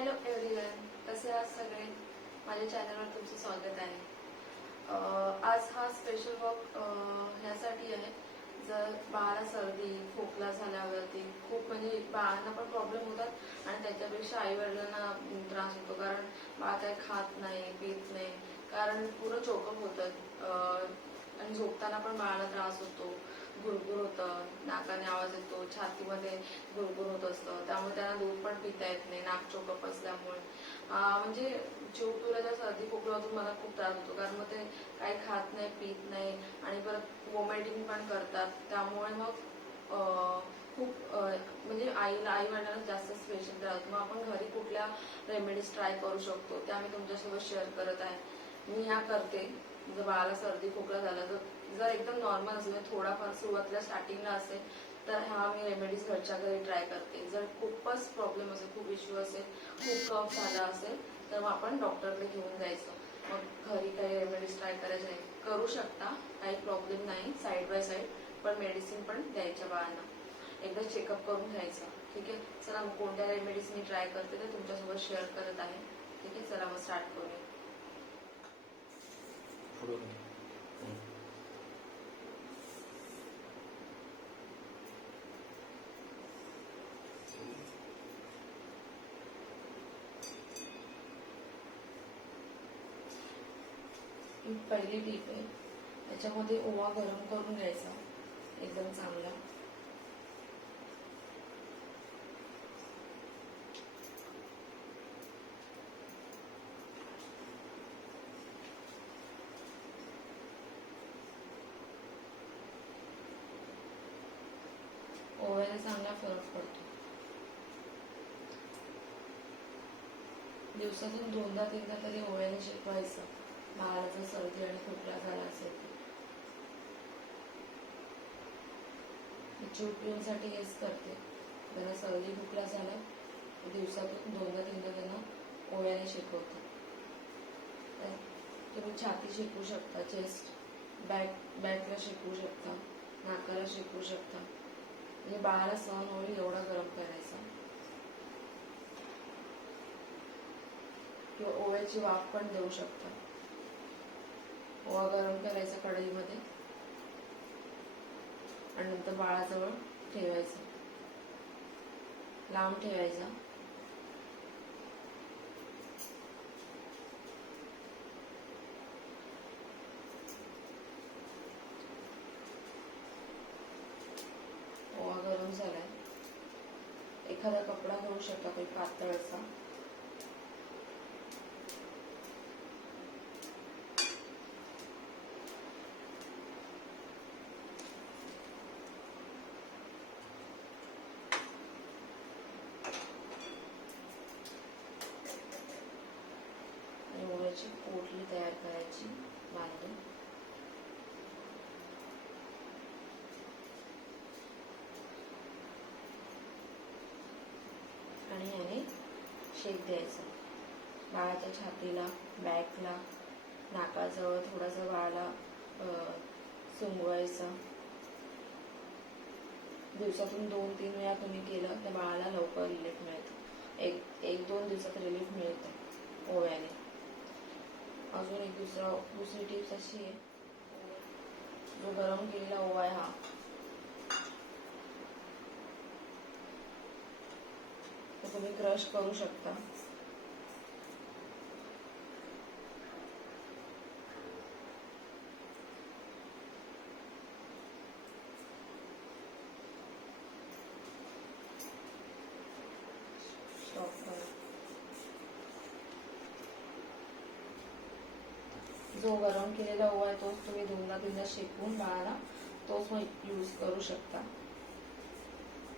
Hello everyone, कसे आहात सगळे? माझ्या चॅनलवर तुमचं स्वागत आहे. आज हा स्पेशल व्लॉग ह्यासाठी आहे, जर बाळाला सर्दी खोकला झाल्यावरती खूप म्हणजे बाळांना पण प्रॉब्लेम होतात आणि त्याच्यापेक्षा आईवडिलांना त्रास होतो. कारण बाळ काही खात नाही, पीत नाही, कारण पुरं चोकअप होतं आणि झोपताना पण बाळाला त्रास होतो, गुरगुर होतं, नाकाने आवाज येतो, छातीमध्ये गुरगुर होत असतं, त्यामुळे त्यांना दूध पण पिता येत नाही नाक चोकअप असल्यामुळे. म्हणजे चिवटुऱ्याच्या सर्दी खोकल्यातून मला खूप त्रास होतो, कारण मग ते काही खात नाही, पीत नाही आणि परत वॉमिटिंग पण करतात. त्यामुळे मग खूप म्हणजे आई वडिलांना जास्त स्पेशल त्रास होतो. मग आपण घरी कुठल्या रेमेडीज ट्राय करू शकतो त्या मी तुमच्यासोबत शेअर करत आहे. मी ह्या करते. जर बाळाला सर्दी खोकला झाला तर जर एकदम नॉर्मल असेल, थोडाफार सुरुवातीला स्टार्टिंगला असेल तर ह्या मी रेमेडीज घरच्या घरी ट्राय करते. जर खूपच प्रॉब्लेम असेल, खूप इश्यू असेल, खूप कफ झाला असेल तर मग आपण डॉक्टरकडे घेऊन जायचं. मग घरी काही रेमेडीज ट्राय करायचे नाही, करू शकता, काही प्रॉब्लेम नाही, साईड बाय साईड, पण मेडिसिन पण द्यायच्या बाळांना. एकदा चेकअप करून घ्यायचं. ठीक आहे, चला मग कोणत्या रेमेडीज मी ट्राय करते ते तुमच्यासोबत शेअर करत आहे. ठीक आहे, चला मग स्टार्ट करूया. पहिली टीप आहे, त्याच्यामध्ये ओवा गरम करून घ्यायचा एकदम चांगला. ओव्याने चांगला फरक पडतो. दिवसातून 2दा-3दा तरी ओव्याने शिकवायचं बाळाला जर सर्दी आणि खोकला झाला असेल तर. चिव पिऊसाठी हेच करते. त्यांना सर्दी खोकला झाला दिवसातून 2दा-3दा त्यांना ओव्याने शिकवते. तुम्ही छाती शिकवू शकता, चेस्ट, बॅकला शिकवू शकता, नाकाला शिकवू शकता. म्हणजे बाळाला सहन होईल एवढा गरम करायचा. किंवा ओव्याची वाफ पण देऊ शकता. ओवा गरम करायचा कढईमध्ये आणि नंतर बाळाजवळ ठेवायचा, लांब ठेवायचा. ओवा गरम झालाय, एखादा कपडा घेऊ शकता काही पातळ असा. ओव्याची पोटली तयार करायची बांधून. आणि याने शेक द्यायचा बाळाच्या छातीला, बॅकला, नाकाजवळ थोडासा बाळाला सुंगवायचा. दिवसातून 2-3 वेळा तुम्ही केलं तर बाळाला लवकर रिलीफ मिळतं. एक 2 दिवसात रिलीफ मिळतं ओव्याने. अजून एक दुसरी टिप्स अशी आहे, जो गरम केलेला ओवा आहे हा तो तुम्ही क्रश करू शकता. जो गरम केलेला ओवा आहे तोच तुम्ही 2दा-3दा शेकवून बाळाला तोच मग यूज करू शकता.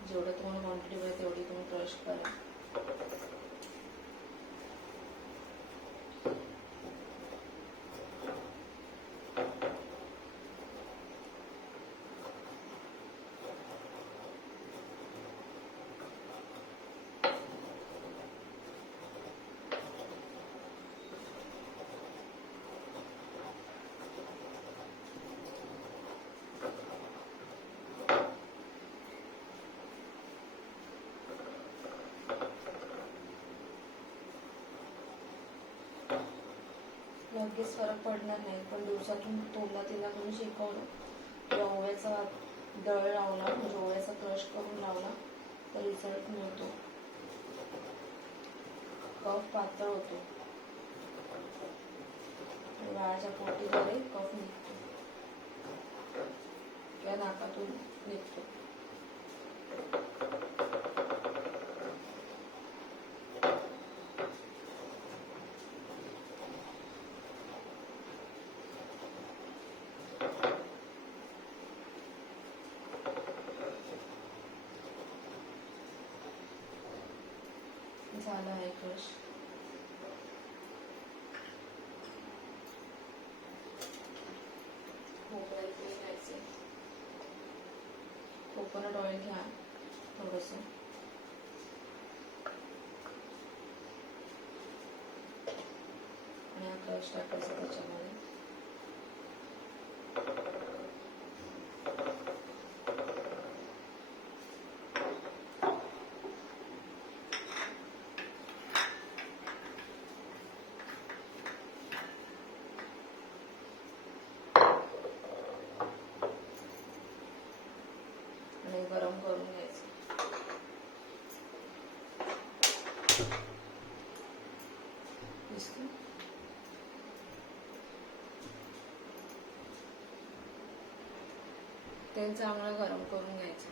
जेवढं तुम्हाला क्वांटिटी पाहिजे तेवढी तुम्ही क्रश करा. लगेच फरक पडणार नाही, पण दिवसातून 2दा-3दा तुम्ही शिकवलं किंवा ओव्याचा दळ लावला म्हणजे ओव्याचा क्रश करून लावला तर रिझल्ट मिळतो. कफ पातळ होतो, बाळाच्या पोटीद्वारे कफ निघतो किंवा नाकातून निघतो. झाला आहे क्रश. कोकोनट ऑइल घ्या थोडंसं आणि हा क्रश टाकायचा त्याच्यामध्ये. आणि गरम करून घ्यायचं. दिसतं? तेल चांगलं गरम करून घ्यायचं.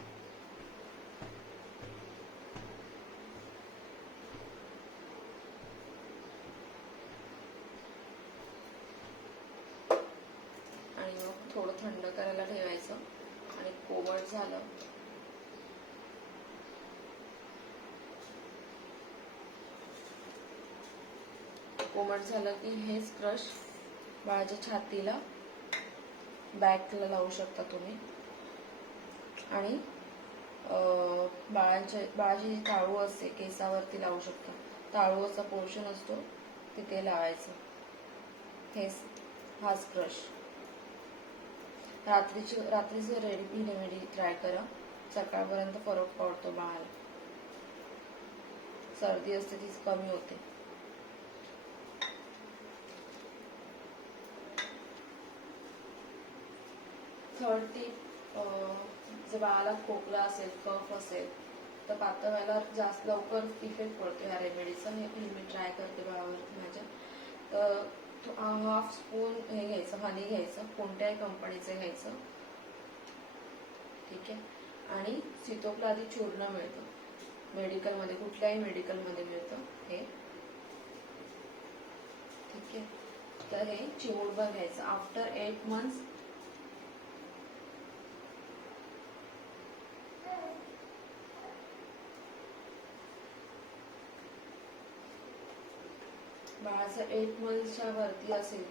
आणि मग थोडं थंड करायला ठेवायचं आणि कोमट झालं की हेच क्रश बाळाच्या छातीला बॅकला लावू शकता तुम्ही. आणि बाळाची जी ताळू असते केसावरती लावू शकता. ताळूचा पोर्शन असतो तिथे लावायचं. हाच क्रश रात्रीचं रेमेडी ट्राय करा. सकाळपर्यंत फरक पडतो बाळाला. सर्दी असते ती कमी होते. थर्ड टिप, जर बाळाला खोकला असेल कफ असेल तर पातळ व्हायला जास्त लवकर इफेक्ट पडतो ह्या रेमेडीचा. हे मी ट्राय करते बाळावरती माझ्या. तर 1/2 स्पून हे घ्यायचं, हनी घ्यायचं, कोणत्याही कंपनीचं घ्यायचं, ठीक आहे. आणि सीतोपलादी चूर्ण मिळतं मेडिकलमध्ये, कुठल्याही मेडिकलमध्ये मिळतं हे, ठीक आहे. तर हे चिमूटभर घ्यायचं. आफ्टर 8 months बाळाचं 8 monthsच्या वरती असेल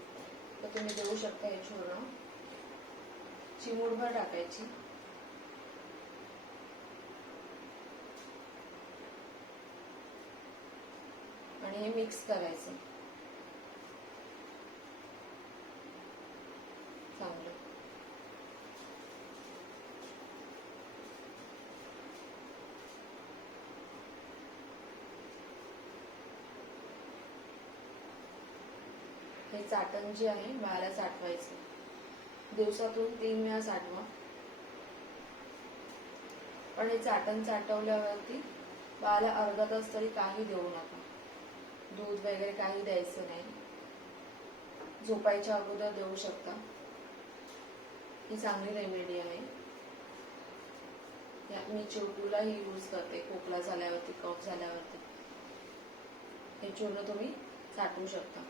तर तुम्ही देऊ शकता. हे चूर्ण चिमूटभर टाकायची आणि हे मिक्स करायचं चांगलं. हे चाटण जे आहे बाळाला साठवायचं. दिवसातून 3 वेळा साठवा. पण हे चाटण चाटवल्यावरती बाळाला अर्धा तास तरी काही देऊ नका. दूध वगैरे काही द्यायचं नाही. झोपायच्या अगोदर देऊ शकता. ही चांगली रेमेडी आहे. मी चिवटूलाही यूज करते खोकला झाल्यावरती, कफ झाल्यावरती. हे चूर्ण तुम्ही चाटू शकता.